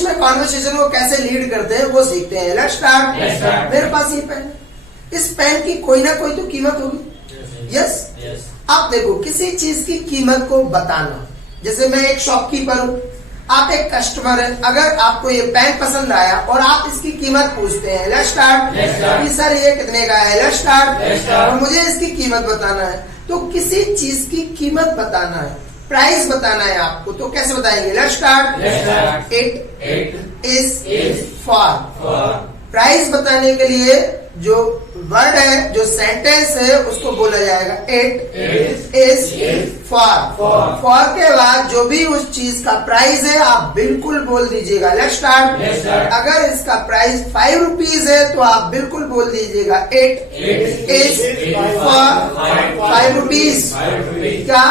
English में conversation को कैसे लीड करते हैं वो सीखते हैं। Let's start. मेरे पास ये पेन, इस पेन की कोई ना कोई तो कीमत होगी। यस, आप देखो किसी चीज की कीमत को बताना, जैसे मैं एक शॉपकीपर हूं, आप एक कस्टमर है, अगर आपको ये पेन पसंद आया और आप इसकी कीमत पूछते हैं, लेट्स स्टार्ट, कि सर ये कितने का है, लेट्स स्टार्ट, और मुझे इसकी कीमत बताना है, तो किसी चीज की कीमत बताना है, प्राइस बताना है आपको, तो कैसे बताएंगे? Let's start. It is for. Price बताने के लिए जो वर्ड है, जो सेंटेंस है, उसको बोला जाएगा इट इज फॉर। फॉर के बाद जो भी उस चीज का प्राइस है आप बिल्कुल बोल दीजिएगा। Let's start. अगर इसका प्राइस 5 रुपीज है तो आप बिल्कुल बोल दीजिएगा इट इज फॉर 5 रुपीज। क्या?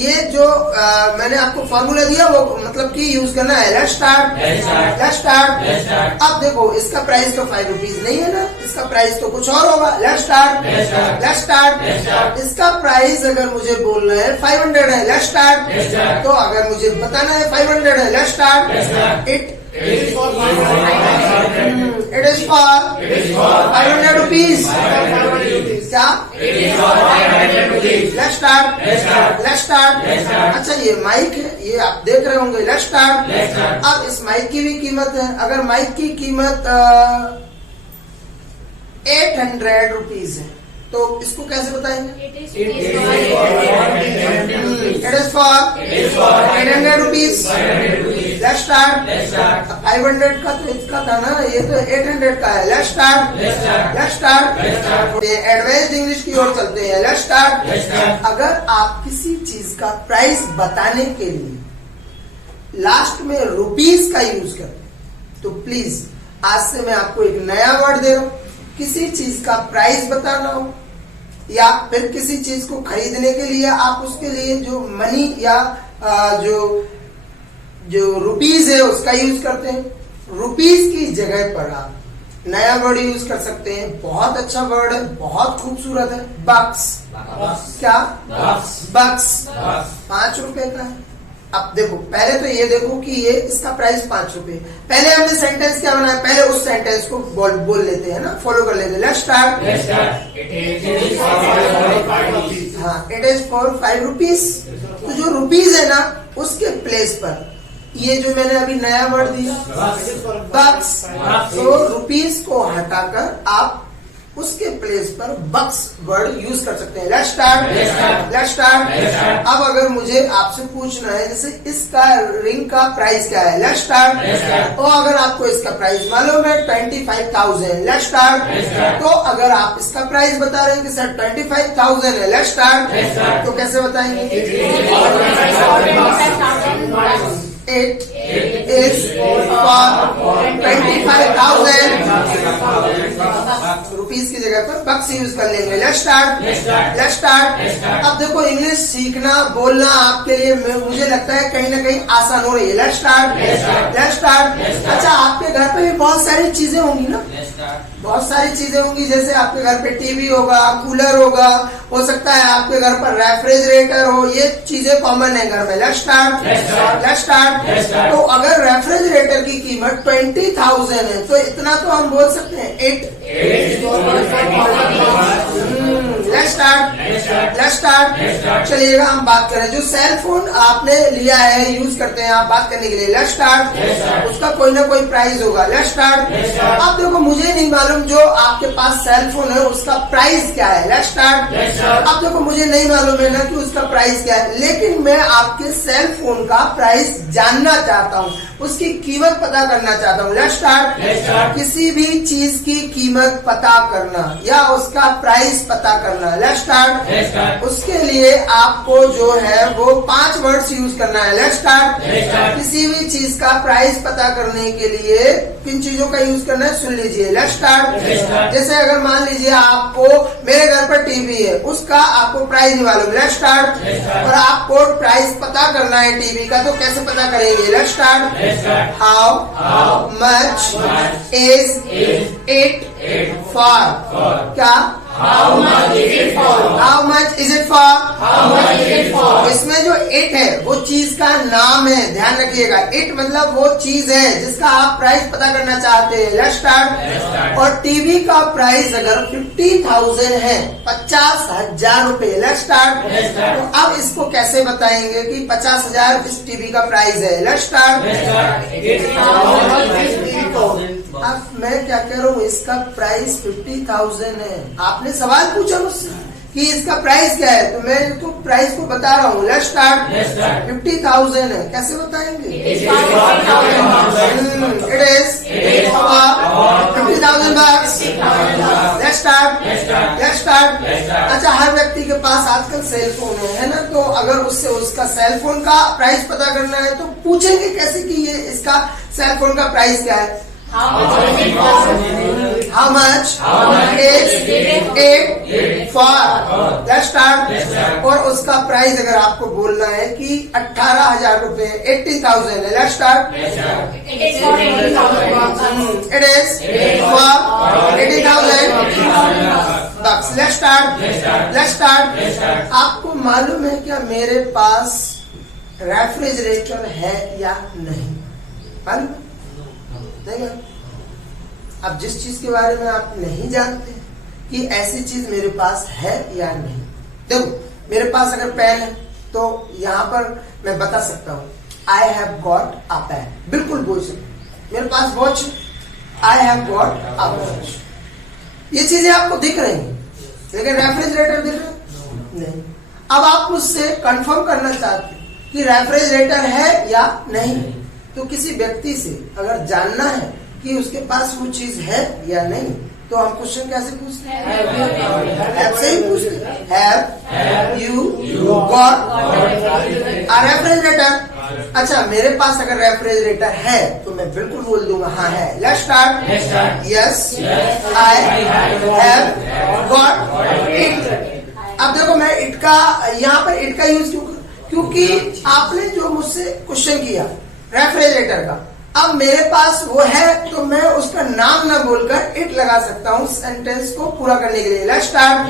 ये जो मैंने आपको फॉर्मूला दिया वो मतलब कि यूज करना है। Let's start. अब देखो इसका प्राइस तो 5 रुपीज नहीं है ना, इसका प्राइस तो कुछ और होगा। Let's start. इसका प्राइस अगर मुझे बोलना है 500 है, लेट्स स्टार्ट, तो अगर मुझे बताना है 500 है, let's start. It is for 500 rupees. क्या? Let's start. अच्छा ये माइक है, ये आप देख रहे होंगे। Let's start. अब इस माइक की भी कीमत है, अगर माइक की कीमत 800 रुपीज है तो इसको कैसे बताएंगे? It is for 800 rupees. Let's start. 500 का तो इसका था ना, ये तो 800 का है। Let's start. एडवांस्ड इंग्लिश की ओर चलते हैं। Let's start. अगर आप किसी चीज का प्राइस बताने के लिए लास्ट में रुपीज का यूज करते हैं तो प्लीज आज से मैं आपको एक नया वर्ड दे रहा हूं। किसी चीज का प्राइस बताना हो या फिर किसी चीज को खरीदने के लिए आप उसके लिए जो मनी या जो रुपीज है उसका यूज करते हैं, रुपीज की जगह पर आप नया वर्ड यूज कर सकते हैं। बहुत अच्छा वर्ड है, बहुत खूबसूरत है, बक्स। क्या? बक्स 5 रुपए का है। अब देखो पहले तो ये देखो कि ये इसका प्राइस 5 रुपए। पहले हमने सेंटेंस क्या बनाया, पहले उस सेंटेंस को बोल लेते हैं ना, फॉलो कर लेते हैं। Let's start. हाँ, इट इज फॉर 5 रुपीज। तो जो रुपीज है ना उसके प्लेस पर ये जो मैंने अभी नया वर्ड दिया बक्स, तो रुपीज को हटाकर आप उसके प्लेस पर बक्स वर्ड यूज कर सकते हैं। Let's start. अब अगर मुझे आपसे पूछना है जैसे इसका रिंग का प्राइस क्या है, लेट्स स्टार्ट, तो अगर आपको इसका प्राइस मालूम है 25,000, लेट्स स्टार्ट, तो अगर आप इसका प्राइस बता रहे हैं कि सर 25,000 है, लेट्स स्टार्ट, तो कैसे बताएंगे? इट इज फॉर 25,000 रुपीज की जगह पर बक्स यूज कर लेंगे। Let's start. अब देखो इंग्लिश सीखना बोलना आपके लिए मुझे लगता है कहीं ना कहीं आसान हो रही है। Let's start. अच्छा आपके घर पे भी बहुत सारी चीजें होंगी ना, बहुत सारी चीजें होंगी, जैसे आपके घर पे टीवी होगा, कूलर होगा, हो सकता है आपके घर पर रेफ्रिजरेटर हो, ये चीजें कॉमन है घर में। Let's start. तो अगर रेफ्रिजरेटर की कीमत 20,000 है तो इतना तो हम बोल सकते हैं इट। Let's start. चलिएगा हम बात करें जो सेल फोन आपने लिया है, यूज करते हैं आप बात करने के लिए। Let's start. उसका कोई ना कोई प्राइस होगा। Let's start. अब देखो मुझे नहीं मालूम जो आपके पास सेल फोन है उसका प्राइस क्या है। Let's start. अब देखो मुझे नहीं मालूम है ना कि उसका प्राइस क्या है, लेकिन मैं आपके सेल फोन का प्राइस जानना चाहता हूँ, उसकी कीमत पता करना चाहता हूँ। Let's start. किसी भी चीज की कीमत पता करना या उसका प्राइस पता करना। Let's start. उसके लिए आपको जो है वो 5 वर्ड्स यूज करना है। Let's start. किसी भी चीज का प्राइस पता करने के लिए किन चीजों का यूज करना है सुन लीजिए। Let's start. जैसे अगर मान लीजिए आपको मेरे घर पर टीवी है, उसका आपको प्राइस नहीं मालूम। Let's start. और आपको प्राइस पता करना है टीवी का, तो कैसे पता करेंगे? Let's start. How much is it for? क्या? How much is it for? How much is it for? How much is it for? इसमें जो इट है वो चीज का नाम है, ध्यान रखिएगा। इट मतलब वो चीज है जिसका आप प्राइस पता करना चाहते हैं। Let's start. और टीवी का प्राइस अगर 50,000 है, 50,000 रुपए। Let's start. तो अब इसको कैसे बताएंगे कि 50,000 इस टीवी का प्राइस है? Let's start. अब मैं क्या कह रहा हूँ, इसका प्राइस 50,000 है। आपने सवाल पूछा मुझसे कि इसका प्राइस क्या है, तो मैं तो प्राइस को बता रहा हूँ। Let's start. 50,000 है, कैसे बताएंगे? It is 50,000 bucks। Let's start. Let's start. अच्छा, हर व्यक्ति के पास आजकल सेल फोन है ना, तो अगर उससे उसका सेल फोन का प्राइस पता करना है तो पूछेंगे कैसे कि ये इसका सेल फोन का प्राइस क्या है? How much is it for? Let's start। और उसका प्राइस अगर आपको बोलना है कि 18,000 रुपए, 80,000 है। Let's start। It is for 80,000 bucks। Let's start। Let's start। आपको मालूम है क्या मेरे पास रेफ्रिजरेटर है या नहीं? मालूम नहीं। अब जिस चीज के बारे में आप नहीं जानते कि ऐसी चीज मेरे पास है या नहीं, देखो मेरे पास अगर पेन है तो यहाँ पर मैं बता सकता हूँ I have got a pen, बिल्कुल बोल सकते। मेरे पास watch, I have got a watch. ये चीजें आपको दिख रही हैं, लेकिन रेफ्रिजरेटर दिख रहा नहीं। अब आप मुझसे कंफर्म करना चाहते कि रेफ्रिजरेटर है या नहीं, तो किसी व्यक्ति से अगर जानना है कि उसके पास वो चीज है या नहीं, तो हम क्वेश्चन कैसे पूछते हैं? हैव से ही पूछते हैं। Have you got a refrigerator? अच्छा, मेरे पास अगर रेफ्रिजरेटर है तो मैं बिल्कुल बोल दूंगा हाँ है। Let's start. Yes I have got it. अब देखो मैं इट का यहाँ पर इट का यूज क्योंकि आपने जो मुझसे क्वेश्चन किया रेफ्रिजरेटर का, अब मेरे पास वो है तो मैं उसका नाम ना बोलकर इट लगा सकता हूँ सेंटेंस को पूरा करने के लिए। Let's start.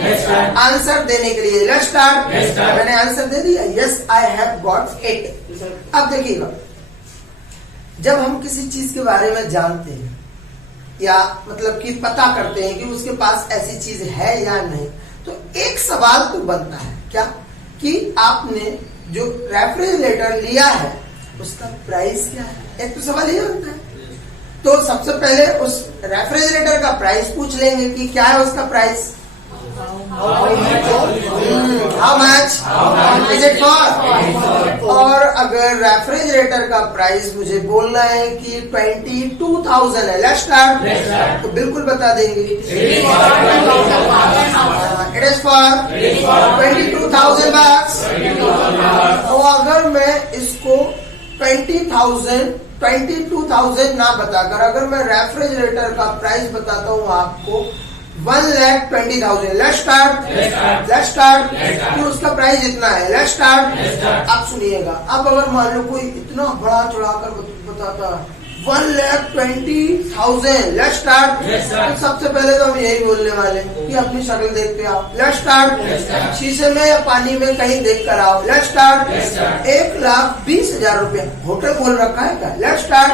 आंसर देने के लिए। Let's start. मैंने आंसर दे दिया, yes I have got it. अब देखिएगा, जब हम किसी चीज के बारे में जानते हैं या मतलब कि पता करते हैं कि उसके पास ऐसी चीज है या नहीं, तो एक सवाल तो बनता है क्या कि आपने जो रेफ्रिजरेटर लिया है उसका प्राइस क्या है? एक तो सवाल ये बनता है। तो सबसे पहले उस रेफ्रिजरेटर का प्राइस पूछ लेंगे कि क्या है उसका price. How much is it for? और अगर रेफ्रिजरेटर का प्राइस मुझे बोलना है कि 22,000 है, लेट्स स्टार्ट, तो बिल्कुल बता देंगे इट इज फॉर 22,000 bucks। तो अगर मैं इसको 22,000 ना बताकर अगर मैं रेफ्रिजरेटर का प्राइस बताता हूँ आपको 1,20,000। Let's start. Let's start. तो उसका प्राइस इतना है। Let's start. अब सुनिएगा, अब अगर मान लो कोई इतना बड़ा चढ़ाकर बताता 1,20,000। Let's start. तो सबसे पहले तो हम यही बोलने वाले कि अपनी शक्ल देख के आओ। Let's start. शीशे में या पानी में कहीं देख कर आओ। Let's start. 1,20,000 रुपया होटल खोल रखा है क्या? Let's start.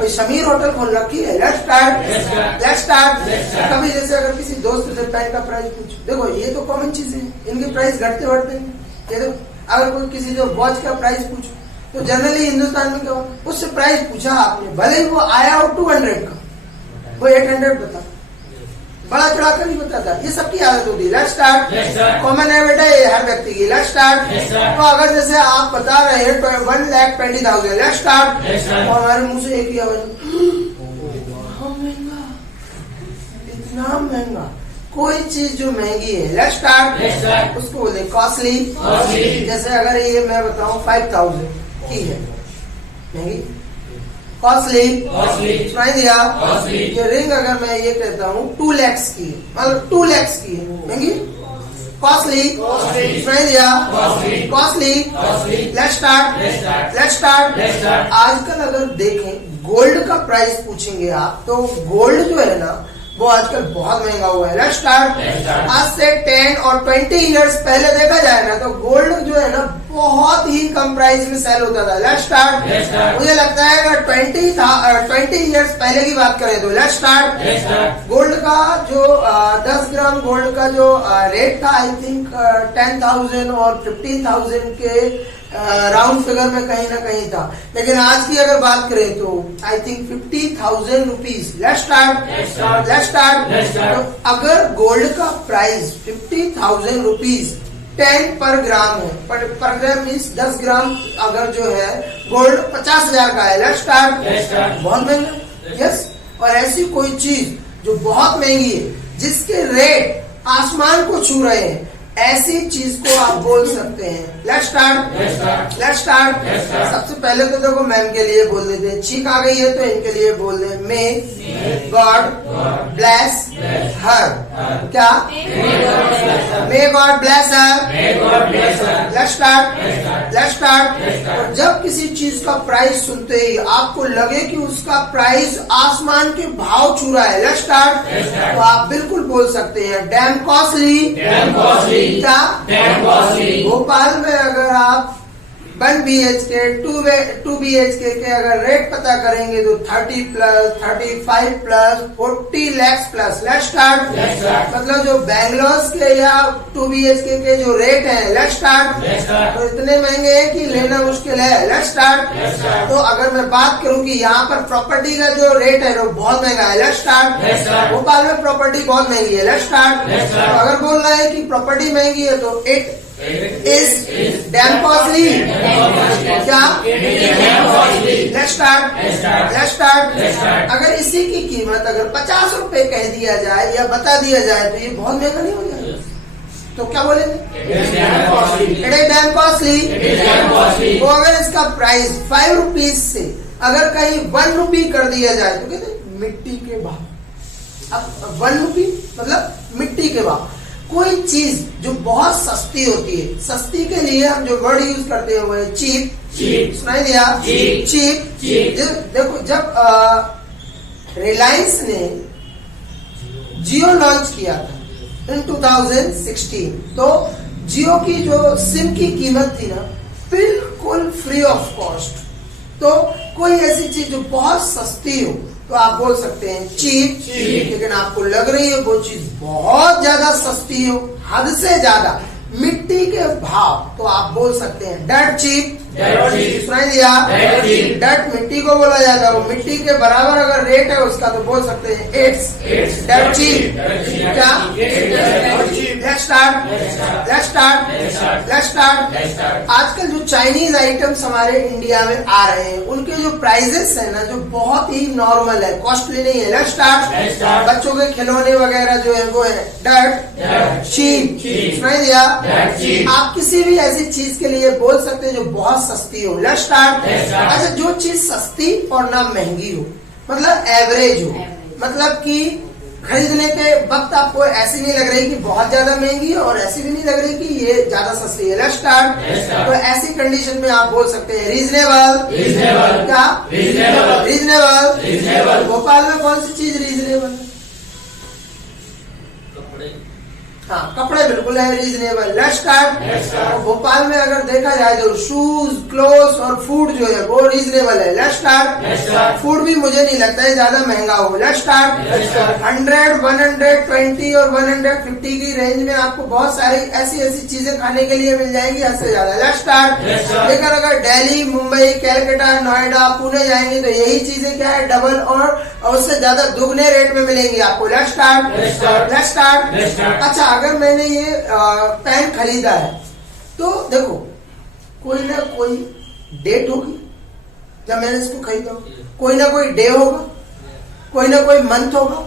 कोई समीर होटल खोल रखी है? Let's start. Let's start. कभी जैसे अगर किसी दोस्त से पेन का प्राइस पूछो, देखो ये तो कॉमन चीज है, इनके प्राइस घटते बढ़ते हैं। अगर कोई किसी जो वॉच का प्राइस पूछो तो जनरली हिंदुस्तान में क्या होता, उससे प्राइस पूछा आपने, भले ही वो आया हो 200 का, वो 800 बता, बड़ा चढ़ाकर नहीं बताता। ये सबकी आदत होती है। Let's start. कॉमन है बेटा ये हर व्यक्ति की। Let's start. तो अगर जैसे आप बता रहे हैं 1,20,000, लेट्स स्टार्ट, और हमारे मुंह से एक ही आवाज, महंगा, इतना महंगा। कोई चीज जो महंगी है, लेट्स स्टार्ट, उसको बोलते कॉस्टली। जैसे अगर ये मैं बताऊं 5,000 की है, महंगी, कॉस्टली। सुनाई दिया? ये रिंग अगर मैं ये कहता हूँ 2 lakhs की है, मतलब 2 lakhs की है, महंगी, कॉस्टली। सुनाई दिया? Costly. Let's start. Let's start. आजकल अगर देखें गोल्ड का प्राइस पूछेंगे आप, तो गोल्ड जो है ना वो आजकल बहुत महंगा हुआ है। Let's start. आज से 10 और 20 इयर्स पहले देखा जाए ना तो गोल्ड जो है ना बहुत ही कम प्राइस में सेल होता था। Let's start. मुझे लगता है अगर 20 इयर्स पहले की बात करें तो लेट्स स्टार्ट। गोल्ड का जो 10 ग्राम गोल्ड का जो रेट था आई थिंक 10,000 और 15,000 के राउंड फिगर में कहीं ना कहीं था, लेकिन आज की अगर बात करें तो I think 50,000 rupees. Let's start. तो अगर गोल्ड का प्राइस 50,000 रुपीज 10 पर ग्राम है, पर ग्राम मीन्स 10 ग्राम अगर जो है गोल्ड 50,000 का है। Let's start. बहुत महंगा। यस। और ऐसी कोई चीज जो बहुत महंगी है जिसके रेट आसमान को छू रहे हैं, ऐसी चीज को आप बोल सकते हैं। Let's start. सबसे पहले तो देखो मैम के लिए बोल देते हैं, छींक आ गई है तो इनके लिए बोल दे मे गॉड ब्लेस हर। क्या? May God bless her. Let's start. और जब किसी चीज का प्राइस सुनते ही आपको लगे कि उसका प्राइस आसमान के भाव छू रहा है, लेट्स स्टार्ट, तो आप बिल्कुल बोल सकते हैं डैम कॉस्टली। क्या? भोपाल में अगर आप 1 BHK 2 BHK के अगर रेट पता करेंगे तो 30 plus 35 plus 40 lakh plus. Let's start. मतलब जो बैंगलोर के या 2 BHK के जो रेट है, लेट्स स्टार्ट, तो इतने महंगे हैं कि लेना मुश्किल है। Let's start. तो अगर मैं बात करूं कि यहाँ पर प्रॉपर्टी का जो रेट है वो बहुत महंगा है, लेट्स स्टार्ट। भोपाल में प्रॉपर्टी बहुत महंगी है। Let's start. तो अगर बोल रहा है कि प्रॉपर्टी महंगी है तो इट इज डैम कॉस्टली। क्या? Let's start. अगर इसी की कीमत अगर 50 रुपए कह दिया जाए या बता दिया जाए तो ये बहुत महंगा नहीं हो जाएगा? तो क्या बोलेंगे? It is damn costly. तो अगर इसका प्राइस 5 रुपीज से अगर कहीं 1 रुपी कर दिया जाए तो कहते हैं मिट्टी के भाव। अब 1 रुपी मतलब मिट्टी के भाव। कोई चीज जो बहुत सस्ती होती है, सस्ती के लिए हम जो वर्ड यूज करते हैं वो है चीप। सुनाई दिया? चीप। देखो जब रिलायंस ने जियो लॉन्च किया था इन 2016, तो जियो की जो सिम की कीमत थी ना बिल्कुल फ्री ऑफ कॉस्ट। तो कोई ऐसी चीज जो बहुत सस्ती हो तो आप बोल सकते हैं चीप। लेकिन आपको लग रही है वो चीज बहुत ज्यादा सस्ती हो, हद से ज्यादा, मिट्टी के भाव, तो आप बोल सकते हैं डर्ट चीप। सुनाई दिया? डर्ट मिट्टी को बोला जाता है, वो मिट्टी के बराबर अगर रेट है उसका तो बोल सकते हैं इट्स डर्ट चीप। क्या? Let's start. आजकल जो चाइनीज आइटम्स हमारे इंडिया में आ रहे हैं उनके जो प्राइजेस है ना जो बहुत ही नॉर्मल है, कॉस्टली नहीं है। Let's start. बच्चों के खिलौने वगैरह जो है वो है डर्ट चीप। सुनाई दिया? आप किसी भी ऐसी चीज के लिए बोल सकते हैं जो बहुत सस्ती हो। Let's start. अच्छा, जो चीज सस्ती और ना महंगी हो, मतलब एवरेज हो, मतलब कि खरीदने के वक्त आपको ऐसी नहीं लग रही कि बहुत ज्यादा महंगी है और ऐसी भी नहीं लग रही कि ये ज्यादा सस्ती है। Let's start. तो ऐसी कंडीशन में आप बोल सकते हैं रीजनेबल। क्या? रीजनेबल। भोपाल में कौन सी चीज रीजनेबल है? हाँ, कपड़े बिल्कुल है रीजनेबल। Let's start. भोपाल में अगर देखा जाए तो शूज, क्लोथ्स और फूड जो है वो रीजनेबल है। Let's start. फूड भी मुझे नहीं लगता है ज्यादा महंगा हो। Let's start. 100, 120 और 150 की रेंज में आपको बहुत सारी ऐसी चीजें खाने के लिए मिल जाएंगी हद से ज्यादा। Let's start. लेकिन अगर दिल्ली, मुंबई, कैलकाटा, नोएडा, पुणे जाएंगे तो यही चीजें क्या है डबल और उससे ज्यादा दुगने रेट में मिलेंगी आपको। Let's start. अच्छा, अगर मैंने ये पेन खरीदा है तो देखो कोई ना कोई डेट होगी जब मैंने इसको खरीदा, कोई ना कोई डे होगा, कोई ना कोई मंथ होगा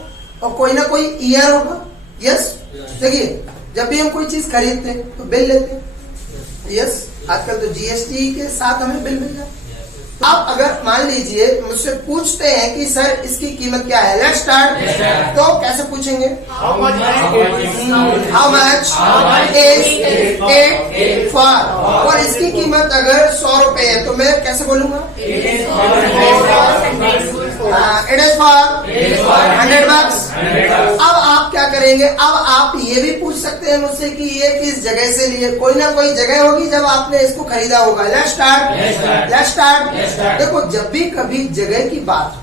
और कोई ना कोई ईयर होगा। यस। देखिए, जब भी हम कोई चीज खरीदते हैं तो बिल लेते हैं। यस। आजकल तो जीएसटी के साथ हमें बिल मिल जाता है। आप अगर मान लीजिए मुझसे पूछते हैं कि सर इसकी कीमत क्या है, लेट्स स्टार्ट, तो कैसे पूछेंगे? How much is it for? और इसकी कीमत अगर 100 रुपए है तो मैं कैसे बोलूंगा? It is for 100 bucks। करेंगे। अब आप ये भी पूछ सकते हैं मुझसे कि ये किस जगह से लिए, कोई ना कोई जगह होगी जब आपने इसको खरीदा होगा। Let's start. देखो, जब भी कभी जगह की बात हो,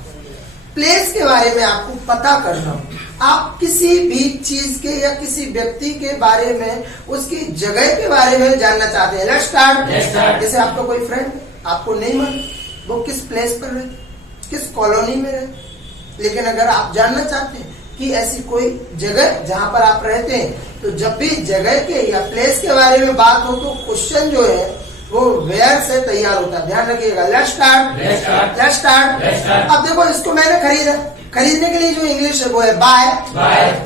प्लेस के बारे में आपको पता करना हो, आप किसी भी चीज के या किसी व्यक्ति के बारे में, उसकी जगह के बारे में जानना चाहते हैं। Let's start. जैसे आपका कोई फ्रेंड, आपको नहीं मालूम वो किस प्लेस पर रहते, किस कॉलोनी में रहते, लेकिन अगर आप जानना चाहते हैं कि ऐसी कोई जगह जहां पर आप रहते हैं, तो जब भी जगह के या प्लेस के बारे में बात हो तो क्वेश्चन जो है वो वेयर से तैयार होता है। ध्यान रखिएगा। Let's start. अब देखो, इसको मैंने खरीदा। खरीदने के लिए जो इंग्लिश है वो है buy,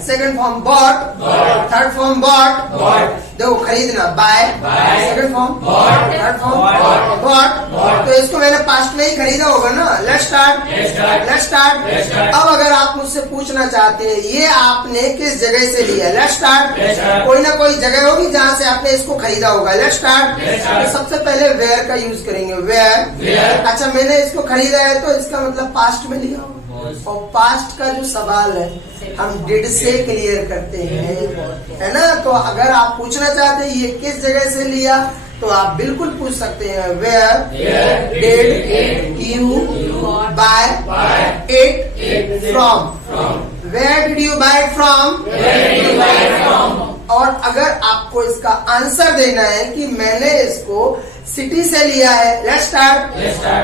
second form bought, third form bought. देखो, खरीदना buy, second form third form bought. तो इसको मैंने पास्ट में ही खरीदा होगा ना। Let's start. अब अगर आप मुझसे पूछना चाहते हैं ये आपने किस जगह से लिया, लेट्स स्टार्ट। कोई ना कोई जगह होगी जहां से आपने इसको खरीदा होगा। Let's start. तो सबसे पहले वेयर का यूज करेंगे। वेयर। अच्छा, मैंने इसको खरीदा है तो इसका मतलब पास्ट में लिया होगा। और पास्ट का जो सवाल है हम डिड से क्लियर करते हैं, है ना। तो अगर आप पूछना चाहते हैं ये किस जगह से लिया, तो आप बिल्कुल पूछ सकते हैं where did you buy it from. Where did you buy it from. और अगर आपको इसका आंसर देना है कि मैंने इसको सिटी से लिया है, लेट्स स्टार्ट।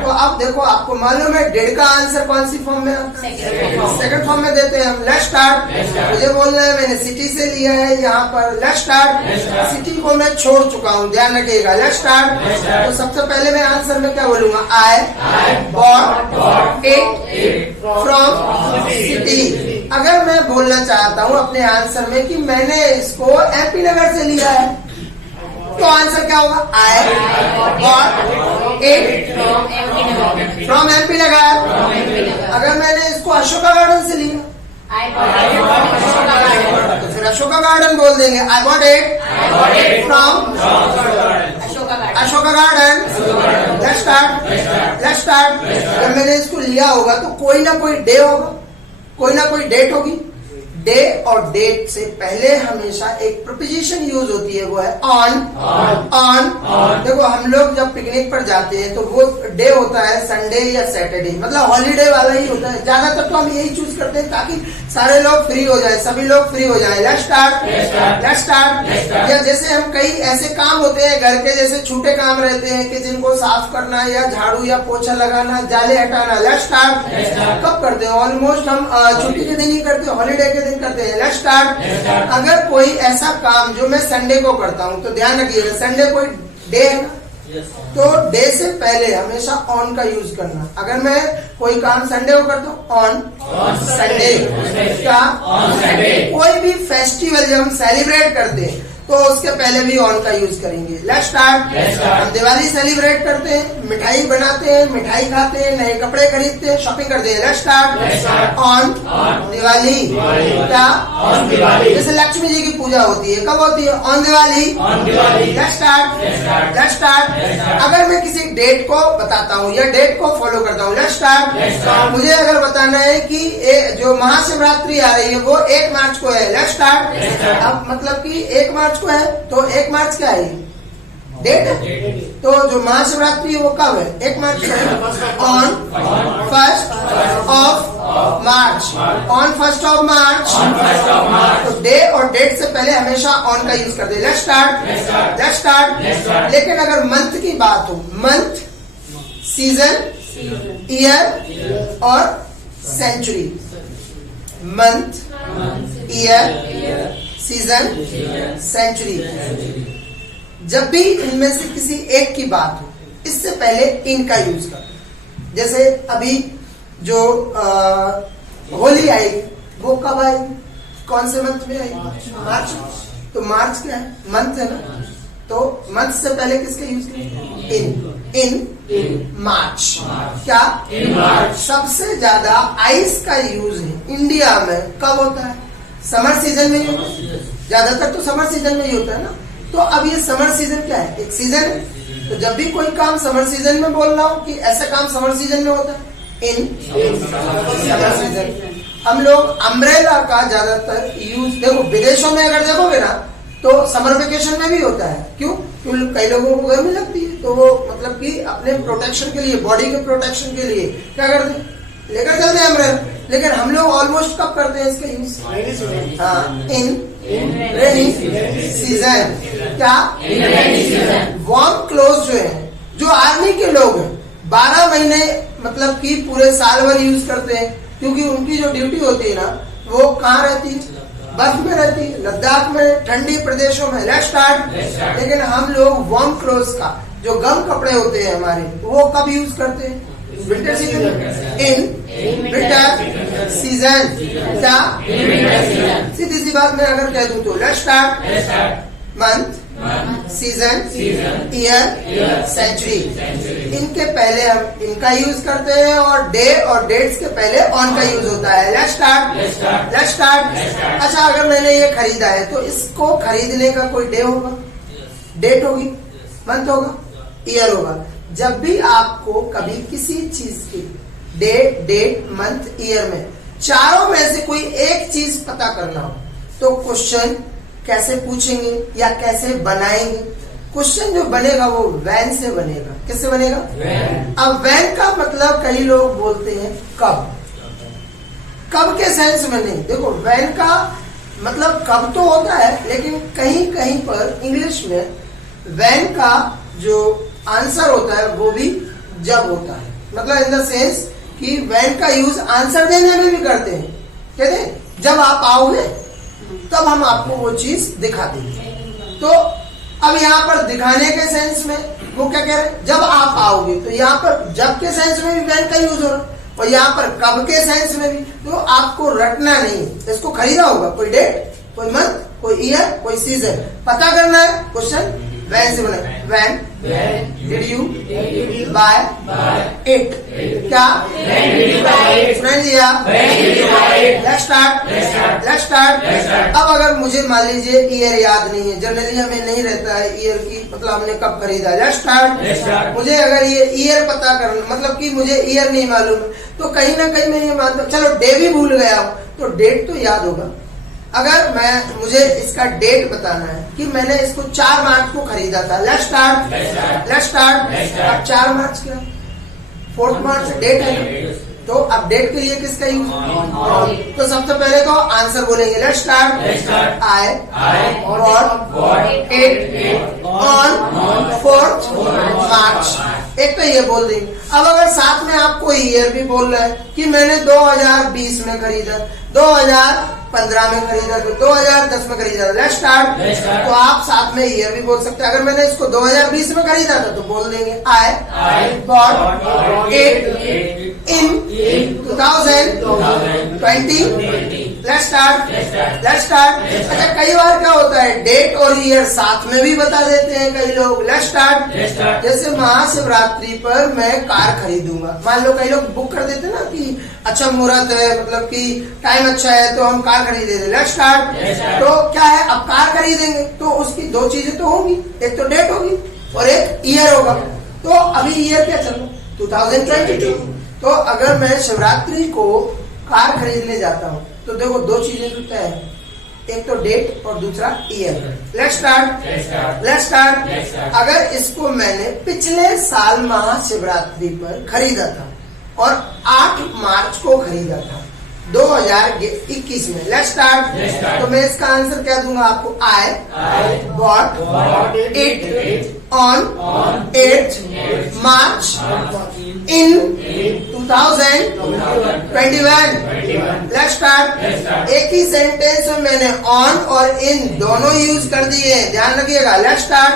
तो अब देखो, आपको मालूम है डेड का आंसर कौन सी फॉर्म में आता है, सेकंड फॉर्म में देते हैं हम। Let's start. मुझे बोलना है मैंने सिटी से लिया है यहाँ पर। Let's start. सिटी को मैं छोड़ चुका हूँ, ध्यान रखिएगा। Let's start. तो सबसे पहले मैं आंसर में क्या बोलूंगा, आई बॉट इट फ्रॉम सिटी। अगर मैं बोलना चाहता हूँ अपने आंसर में कि मैंने इसको एमपी नगर से लिया है, तो आंसर क्या होगा, I bought it from MP Nagar. अगर मैंने इसको अशोका गार्डन से लिया तो फिर अशोका गार्डन बोल देंगे। आई bought it from Ashoka garden. Let's start. जब मैंने इसको लिया होगा तो कोई ना कोई डे होगा, कोई ना कोई डेट होगी। डे और डेट से पहले हमेशा एक प्रपोजिशन यूज होती है, वो है ऑन। देखो, हम लोग जब पिकनिक पर जाते हैं तो वो डे होता है संडे या सैटरडे, मतलब हॉलीडे वाला ही होता है। ज्यादातर तो हम यही चूज करते हैं ताकि सारे लोग फ्री हो जाए, सभी लोग फ्री हो जाए। Let's start. या जैसे हम कई ऐसे काम होते हैं घर के, जैसे छोटे काम रहते हैं कि जिनको साफ करना या झाड़ू या पोछा लगाना, जाले हटाना। Let's start. कब करते हैं, ऑलमोस्ट हम छुट्टी के दिन ही करते हैं, हॉलीडे के दिन करते हैं। Let's start. अगर कोई ऐसा काम जो मैं संडे को करता हूँ, तो ध्यान रखिएगा संडे कोई डे है ना, तो डे से पहले हमेशा ऑन का यूज करना। अगर मैं कोई काम संडे को करता हूँ, ऑन संडे का। कोई भी फेस्टिवल जब हम सेलिब्रेट करते हैं तो उसके पहले भी ऑन का यूज करेंगे। Let's start. हम दिवाली सेलिब्रेट करते हैं, मिठाई बनाते हैं, मिठाई खाते हैं, नए कपड़े खरीदते हैं, शॉपिंग करते हैं। Let's start. ऑन दिवाली क्या, जैसे लक्ष्मी जी की पूजा होती है, कब होती है, ऑन दिवाली। Let's start. अगर मैं किसी डेट को बताता हूँ या डेट को फॉलो करता हूँ, लेट्स स्टार्ट। मुझे अगर बताना है कि जो महाशिवरात्रि आ रही है वो 1 मार्च को है, लेट्स स्टार्ट। अब मतलब कि 1 मार्च को है तो 1 मार्च क्या है, डेट है। तो जो महाशिवरात्रि है वो कब है, 1 मार्च को है। On 1st of March. On 1st of March. तो डे और डेट से पहले हमेशा ऑन का यूज करते हैं। Let's start. लेकिन अगर मंथ की बात हो, मंथ, सीजन, ईयर और century. Month, year, season, century. जब भी इनमें से किसी एक की बात हो, इससे पहले इनका यूज कर। जैसे अभी जो होली आई, वो कब आई, कौन से मंथ में आई, मार्च। तो मार्च क्या है, मंथ है ना, तो मंथ से पहले किसका यूज करें, इन मार्च। क्या, इन मार्च। सबसे ज्यादा आइस का यूज है इंडिया में कब होता है, समर सीजन में ही होता है। ज्यादातर तो समर सीजन में ही होता है ना। तो अब ये समर सीजन क्या है, एक सीजन है। तो जब भी कोई काम समर सीजन में बोल रहा हूँ कि ऐसा काम समर सीजन में होता है, इन समर सीजन। हम लोग अम्ब्रेला का ज्यादातर यूज, देखो विदेशों में अगर देखोगे ना तो समर वेकेशन में भी होता है। क्यों? क्योंकि कई लोगों को गर्मी लगती है, तो वो मतलब कि अपने प्रोटेक्शन के लिए, बॉडी के प्रोटेक्शन के लिए क्या करते हैं, लेकर चलते हैं अम्ब्रेला। लेकिन हम लोग ऑलमोस्ट कब करते हैं इसका यूज? इन रेनी सीजन। क्या? वार्म क्लोथ जो है, जो आर्मी के लोग हैं 12 महीने मतलब कि पूरे साल भर यूज करते हैं, क्योंकि उनकी जो ड्यूटी होती है ना वो कहाँ रहती है? बर्फ में रहती है, लद्दाख में, ठंडी प्रदेशों में। Let's start. लेकिन हम लोग वार्म क्लोथ्स का, जो गर्म कपड़े होते हैं हमारे, वो कब यूज करते हैं? Winter season. In winter season. क्या? सीधी सी बात मैं अगर कह दूं तो let's start. Month, season, year, century. इनके पहले हम इनका यूज करते हैं और डे और डेट्स के पहले ऑन का यूज होता है। Let's start. अच्छा, अगर मैंने ये खरीदा है तो इसको खरीदने का कोई डे होगा, डेट होगी, मंथ होगा, ईयर होगा। जब भी आपको कभी किसी चीज की डे, डेट, मंथ, ईयर में चारों में से कोई एक चीज पता करना हो तो क्वेश्चन कैसे पूछेंगे या कैसे बनाएंगे? क्वेश्चन जो बनेगा वो व्हेन से बनेगा। किससे बनेगा? अब व्हेन का मतलब कई लोग बोलते हैं कब। कब के सेंस में नहीं। देखो, व्हेन का मतलब कब तो होता है, लेकिन कहीं कहीं पर इंग्लिश में व्हेन का जो आंसर होता है वो भी जब होता है। मतलब इन द सेंस कि व्हेन का यूज आंसर देने में भी करते हैं। कहते हैं जब आप आओगे तब हम आपको वो चीज दिखा देंगे। तो अब यहाँ पर दिखाने के सेंस में वो क्या कह रहे हैं? जब आप आओगे। तो यहाँ पर जब के सेंस में भी व्हेन का यूज हो रहा है और यहाँ पर कब के सेंस में भी। तो आपको रटना नहीं, इसको खरीदा होगा, कोई डेट, कोई मंथ, कोई ईयर, कोई सीजन पता करना है। क्वेश्चन व्हेन से बना। When did you buy it? क्या? सुनाई दिया? Let's start. अब अगर मुझे मान लीजिए ईयर याद नहीं है, जनरली हमें नहीं रहता है ईयर की, मतलब हमने कब खरीदा। Let's start. मुझे अगर ये ईयर पता करना, मतलब कि मुझे ईयर नहीं मालूम, तो कहीं ना कहीं मैं ये मानता हूँ, चलो डे भी भूल गया हूँ तो डेट तो याद होगा। अगर मुझे इसका डेट बताना है कि मैंने इसको 4 मार्च को खरीदा था। Let's start. अब 4 मार्च क्या? 4 मार्च डेट है ना, तो अब डेट के लिए किसका यूज? तो सबसे पहले तो आंसर बोलेंगे। Let's start. I bought it on 4th मार्च। एक तो ये बोल देंगे। अब अगर साथ में आपको ईयर भी बोल रहा है कि मैंने 2020 में खरीदा, 2015 में खरीदा, तो 2010 में खरीदा। Let's start. तो आप साथ में ईयर भी बोल सकते हैं। अगर मैंने इसको 2020 में खरीदा था तो बोल देंगे आई bought it in 2020। Let's start. अच्छा, कई बार क्या होता है डेट और ईयर साथ में भी बता देते हैं कई लोग। Let's start. जैसे महाशिवरात्रि पर मैं कार खरीदूंगा, मान लो कई लोग बुक कर देते ना कि अच्छा मुहूर्त है, मतलब कि टाइम अच्छा है तो हम कार खरीदे थे। Let's start. तो क्या है, अब कार खरीदेंगे तो उसकी 2 चीजें तो होंगी, एक तो डेट होगी और एक ईयर होगा। तो अभी ईयर क्या चल रहा है? 2022। तो अगर मैं शिवरात्रि को कार खरीदने जाता हूँ तो देखो 2 चीजें तो तय है, एक तो डेट और दूसरा ईयर। Let's start. अगर इसको मैंने पिछले साल महाशिवरात्रि पर खरीदा था और 8 मार्च को खरीदा था 2021 में। Let's start. तो मैं इसका आंसर क्या दूंगा आपको? आई bought it on 8 March in 2021। Let's start. एक ही सेंटेंस में मैंने ऑन और इन दोनों यूज कर दिए, ध्यान रखिएगा। Let's start.